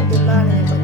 अब्दुल्ला ने बच्चों।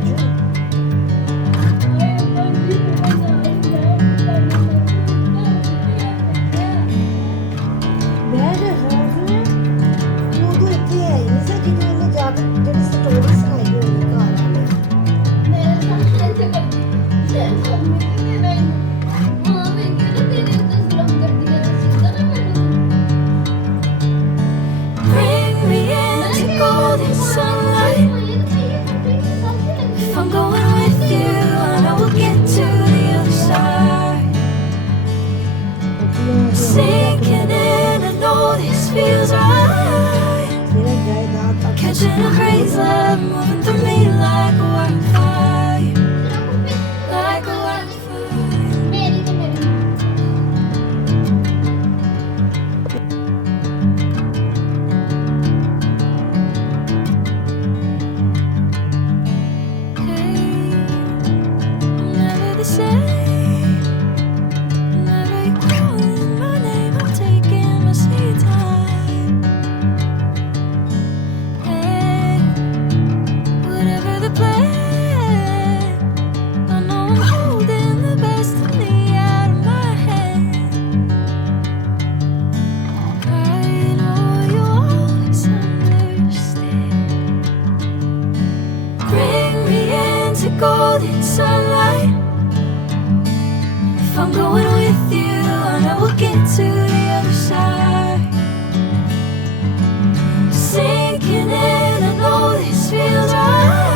Catching a crazy love moving through me like a wildfire, like a never the same. Whenever you're calling my name, I'm taking my sweet time. Hey, whatever the plan, I know I'm holding the best of me out of my hand. I know you always understand. Bring me into golden sunlight. If I'm going with you, I know we'll get to the other side. Sinking in, I know this feels right.